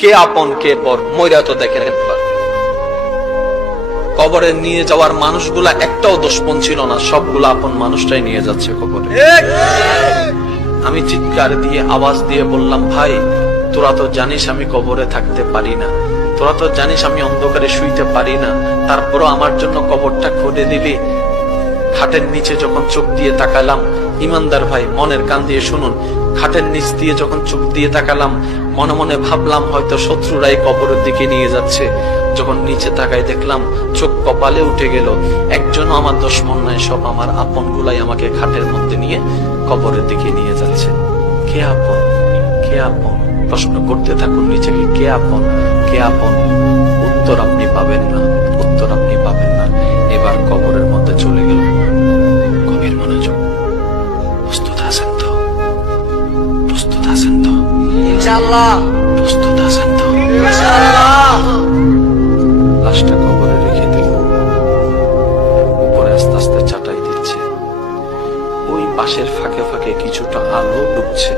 কে আপন কে পর মইরা তো দেখেন একবার। কবরে নিয়ে যাওয়ার মানুষগুলা একটাও দুশমন ছিল না, সবগুলা আপন মানুষটাই নিয়ে যাচ্ছে কবরে। আমি চিৎকার দিয়ে আওয়াজ দিয়ে বললাম, ভাই তোরা তো জানিস আমি কবরে থাকতে পারি না, তোরা তো জানিস আমি অন্ধকারে শুইতে পারি না, তারপরও আমার জন্য কবরটা খুঁড়ে দিলি। খাটের নিচে যখন চোখ দিয়ে তাকালাম, ইমানদার ভাই মনের কান দিয়ে শুনুন, খাটের নিচ দিয়ে যখন চোখ দিয়ে তাকালাম, মনে মনে ভাবলাম হয়তো শত্রুরাই কবরের দিকে নিয়ে যাচ্ছে। যখন নিচে তাকাই দেখলাম চোখ কপালে উঠে গেল, একজনও আমার দুশমন নাই, সব আমার আপন গুলাই আমাকে খাটের মধ্যে নিয়ে কবরের দিকে নিয়ে যাচ্ছে। কে আপন কে আপন প্রশ্ন করতে থাকুন নিজেকে, কে আপন কে আপন। উত্তর আপনি পাবেন না, উত্তর আপনি পাবেন না। এবার কবরের মধ্যে চলে গেল। গভীর মনোযোগ, প্রস্তুত আছেন তো? প্রস্তুত আছেন তো? ইনশাআল্লাহ। প্রস্তুত আছেন তো? ইনশাআল্লাহ। লাশটা কবরে রেখে দিল। উপরে আস্তে আস্তে চাটাই দিচ্ছে, ওই পাশের ফাঁকে ফাঁকে কিছুটা আলো ঢুকছে।